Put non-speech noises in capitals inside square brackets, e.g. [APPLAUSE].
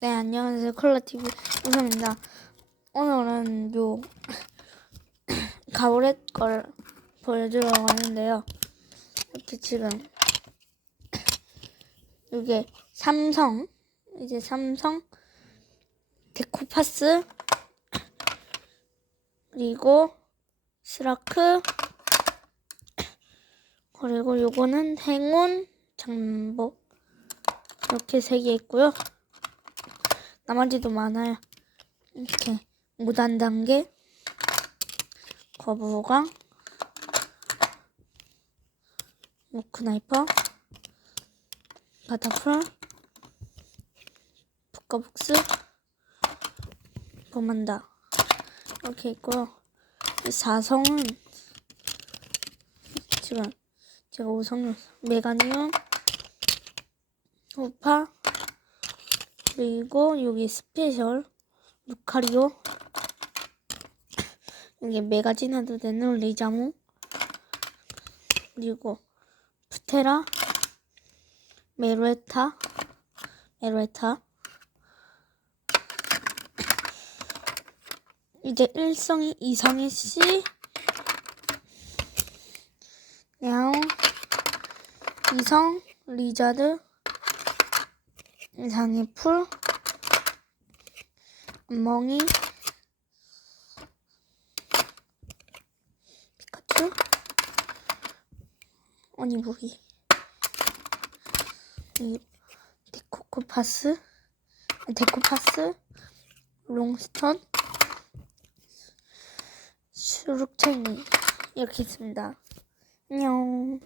네, 안녕하세요. 콜라TV 우성입니다. 오늘은 요 [COUGHS] 가오렛 걸 보여주러 가는데요. 이렇게 지금 [COUGHS] 이게 삼성 이제 삼성 데코파스 [COUGHS] 그리고 스라크 그리고 요거는 행운 장복 이렇게 세 개 있고요. 나머지도 많아요. 이렇게 5단 단계, 거부감, 모크나이퍼, 바타풀, 북가북스, 보만다 이렇게 있고요. 이 4성은 지금 제가 5성 메가니움, 호파, 그리고 여기 스페셜. 루카리오. 여기 메가진해도 되는 리자모 그리고 푸테라. 메루에타. 메루에타. 이제 1성이 2성이 C 야옹 2성 리자드 이상의 풀, 멍이, 피카츄, 어니부기, 이 데코코파스, 데코파스, 롱스턴, 슈룩체니 이렇게 있습니다. 안녕.